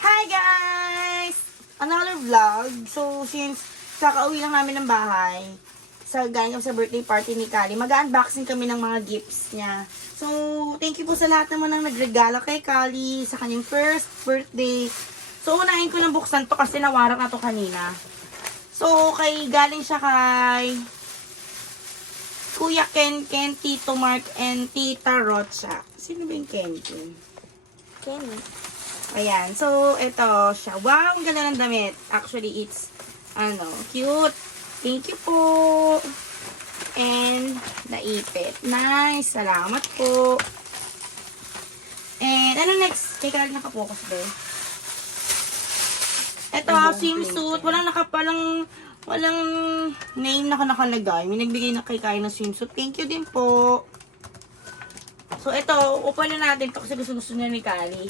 Hi guys! Another vlog. So, since kakauwi lang namin ng bahay, galing kami sa birthday party ni Kali, mag-unboxing kami ng mga gifts niya. So, thank you po sa lahat naman ng nagregalo kay Kali sa kanyang first birthday. So, unahin ko nang buksan to kasi nawarak na to kanina. So, galing siya kay Kuya Ken, Tito Mark, and Tita Rocha. Sino ba yung Ken? Kenny. Ayan. So, ito siya. Wow, ang ganda ng damit. Actually, it's, cute. Thank you po. And, naipit. Nice. Salamat po. And, ano next? Kaya kaya nakapokus ba? Ito, swimsuit. Walang name na nakalagay. May nagbigay na kay Kaya ng swimsuit. Thank you din po. So, ito, upan na natin ito kasi gusto niya ni Kali.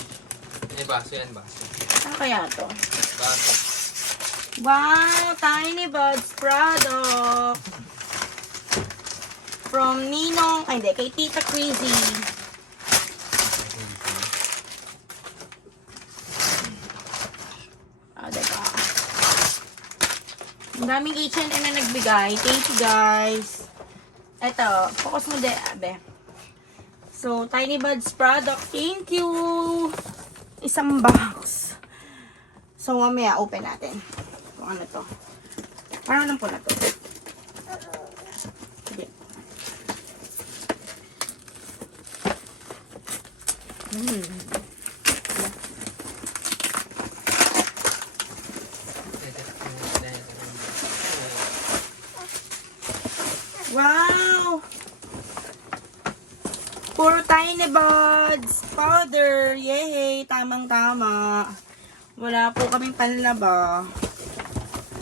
Baso yan, baso. Ano kaya to? Baso. Wow! Tiny Buds product! From Ninong, kay Tita Crazy. Diba? Ang daming H&M na nagbigay. Thank you, guys. Ito, focus mo abe. So, Tiny Buds product. Thank you! Isang box. So, mamaya, open natin. Kung ano to. Parang lang po na to. Sige. Wow! Puro Tiny Buds powder. Yay! Tamang-tama. Wala po kaming panlaba.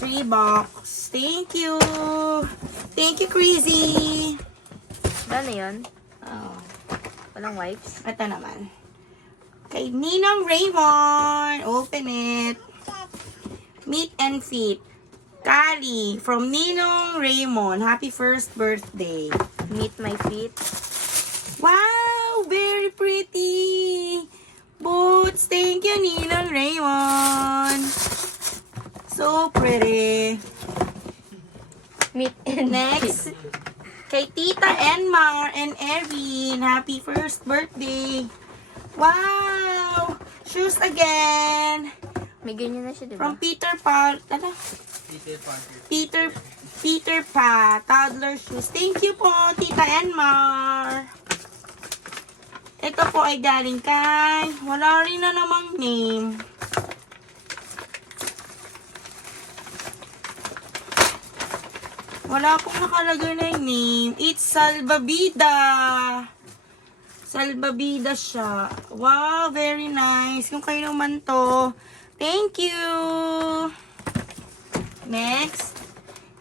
3 box. Thank you! Thank you, Crazy! Ano yun? Oh, Walang wipes? ito naman. Kay Ninong Raymond. Open it. Meet and Fit. Kali. From Ninong Raymond. Happy first birthday. Meet my feet. Wow! Very pretty! Boots! Thank you, Ninong Raymond! So pretty! Meet and Next, kay Tita Enmar and Erin. Happy first birthday! Wow! Shoes again! May ganyan na siya, diba? From Peter Pan. Ano? Peter Pa. Toddler shoes. Thank you po, Tita Enmar. Ito po ay galing kay, wala rin na namang name. Wala pong nakalagay na yung name. It's Salbabida. Salbabida siya. Wow, very nice. Kung kayo naman to, thank you. Next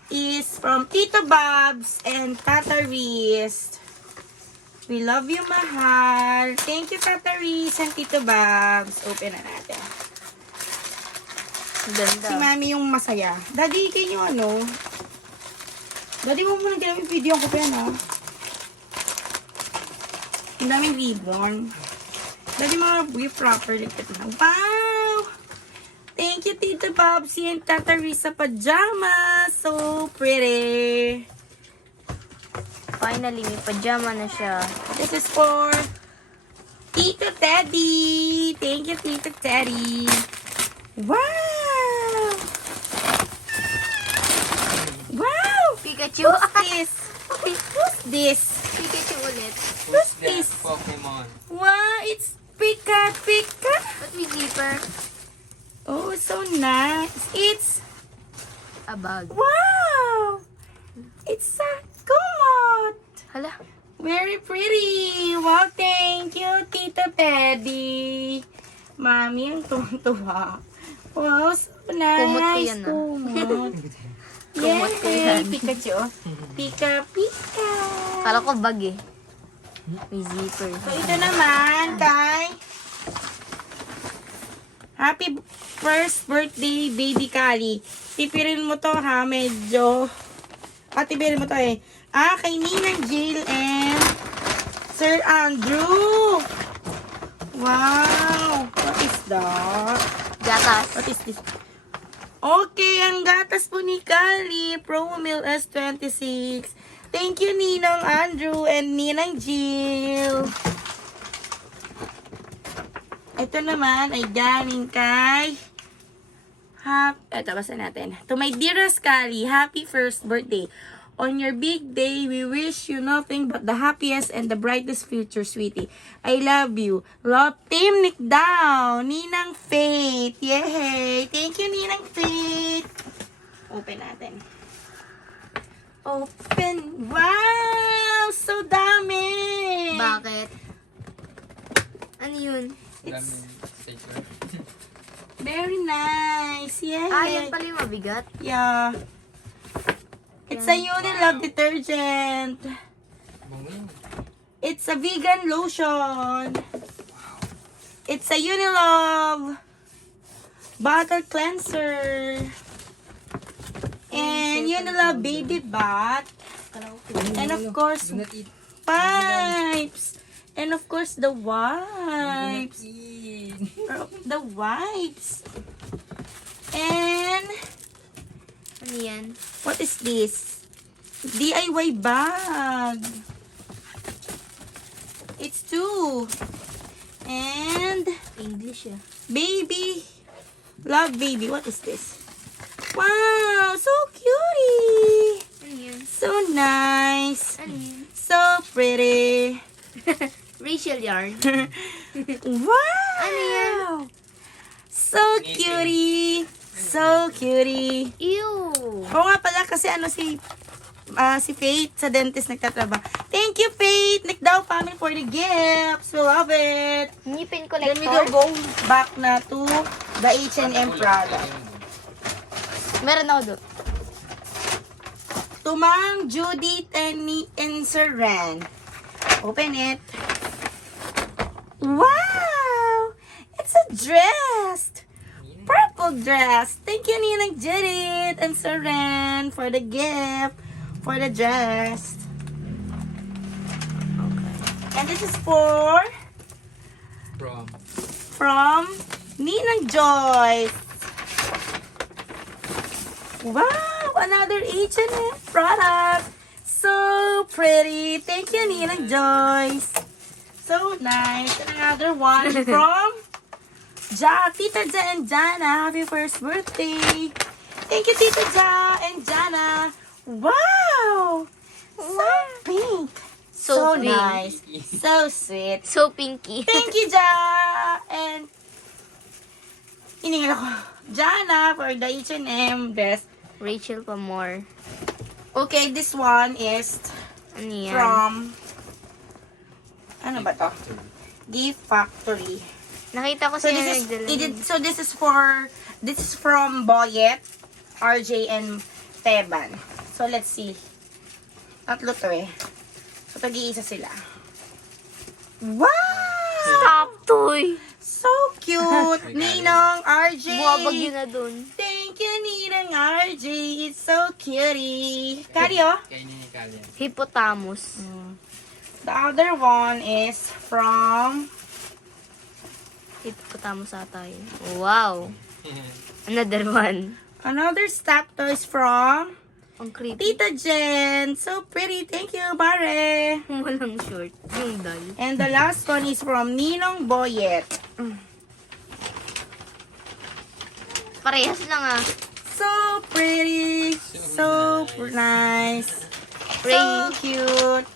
is from Tito Babs and Tata Riz. We love you, mahal. Thank you, Tata Riz and Tito Babs. Open na natin. Ganda. Si Mami yung masaya. Daddy, kayo ano? Daddy, mo muna ginamit video ko pa yan, ha? Ang daming ribbon. Daddy, mga brief properly. Wow! Thank you, Tito Babsy and Tata Riz sa pajamas. So pretty. Finally, may pajama na siya. This is for Tito Teddy. Thank you, Tito Teddy. Wow! Wow! Pikachu! Who's this? Who's this? Pikachu ulit. Who's this? Pokemon. Wow, it's Pika. Ba't may zipper? Oh, so nice. It's, A bag. wow! It's a kumot. Hala. Very pretty. Wow, thank you, Tito Teddy. Mami, ang tuwa. Wow, so nice. Kumot ko yan, ah. Kumot. Kumot ko Yay, yan. Pikachu. Pika. Kala ko bag eh. May zipper. So, ito naman, kay happy first birthday, baby Kali. Tipirin mo to, ha? Medyo, tipirin mo to, eh. Kay Ninang Jill and Sir Andrew! Wow! What is that? Gatas. What is this? Okay, ang gatas po ni Kali, Promil S26. Thank you, Ninong Andrew and Ninang Jill. Ito naman ay galing kay... Ito, basa natin. To my dearest Kali, happy first birthday. On your big day, we wish you nothing but the happiest and the brightest future, sweetie. I love you. Love Team Nick Down. Ninang Faith. Yay! Thank you, Ninang Faith. Open natin. Open. Wow! So dami! Bakit? Ano yun? It's Sticker. very nice. Yay! Ah, yan pala yung mabigat. Yeah. It's a Unilove detergent. Bumili. It's a vegan lotion. It's a Unilove butter cleanser. And Unilove baby bath. And of course, Do not eat. pipes. And of course, the wipes. Eat. The wipes. And Ano yan? what is this? DIY bag. It's two. And English ah. baby. Love baby. What is this? Wow, so cutie. Ano yan? So nice. Ano yan? So pretty. Rachel yarn. Wow. Ano yan? So cutie. So cutie. Ew! Oo nga pala kasi si Faith sa dentist nagtatrabaho. Thank you, Faith. Nick daw family for the gifts. We love it. Ngipin Then we will collector. go back na to the H&M product. Meron ako doon. To Ma'am Judy, Tenny, and Sir Ren. Open it. Wow! It's a dress. Purple dress. Thank you, Ninang Judith and Sir Ren for the gift. For the dress. And this is from Ninang Joyce. Wow! Another H&M product. So pretty. Thank you, Ninang Joyce. So nice. And another one from Tita Ja and Jana. Happy first birthday. Thank you, Tita Ja and Jana. Wow! So pink. So pink. nice. So sweet. So pinky. Thank you, Ja! And hiningal ako. Jana for the H&M dress. Rachel pa more. Okay, this one is Ano yan? from, ano ba to? Gift Factory. Nakita ko So sila this is, nagdala. so this is from Boyet, RJ, and Teban. So let's see. Tatlo to eh. So tag-iisa sila. Wow! Stop, toy! So cute! Ninong RJ! Buwabagyo na dun. Thank you, Ninang RJ. It's so cutie. Karyo? Kainin ni Kalian. Hippopotamus. The other one is from... Hippopotamus ata yun. Wow. Another one. Another stock toys from Ang creepy. Tita Jen. So pretty. Thank you, Mare. Walang short. Yung doll. And the last one is from Ninong Boyet. Parehas lang ah. So pretty. So nice. So Ray. cute.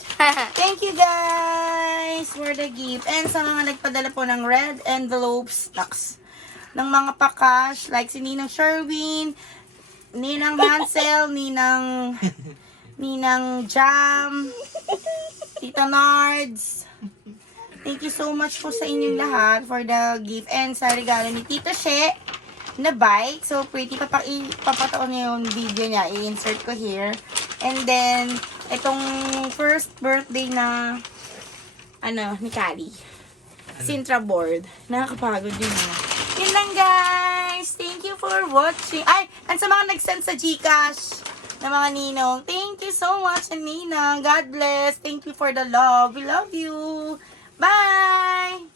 Thank you guys for the gift. And sa mga nagpadala po ng red envelopes, ng mga pakash, like si Ninang Sherwin, Ninang Hansel, Ninang Jam, Tita Nards. Thank you so much po sa inyong lahat for the gift. And sa regalo ni Tita She, na bike. So, pretty. Papataon niya yung video niya. I-insert ko here. And then, itong first birthday na, ni Kali. Sintra board. Nakakapagod yun. Yun lang, guys. Thank you for watching. Ay, and sa mga nag-send sa Gcash na mga ninong, thank you. you so much, Anina. God bless. Thank you for the love. We love you. Bye!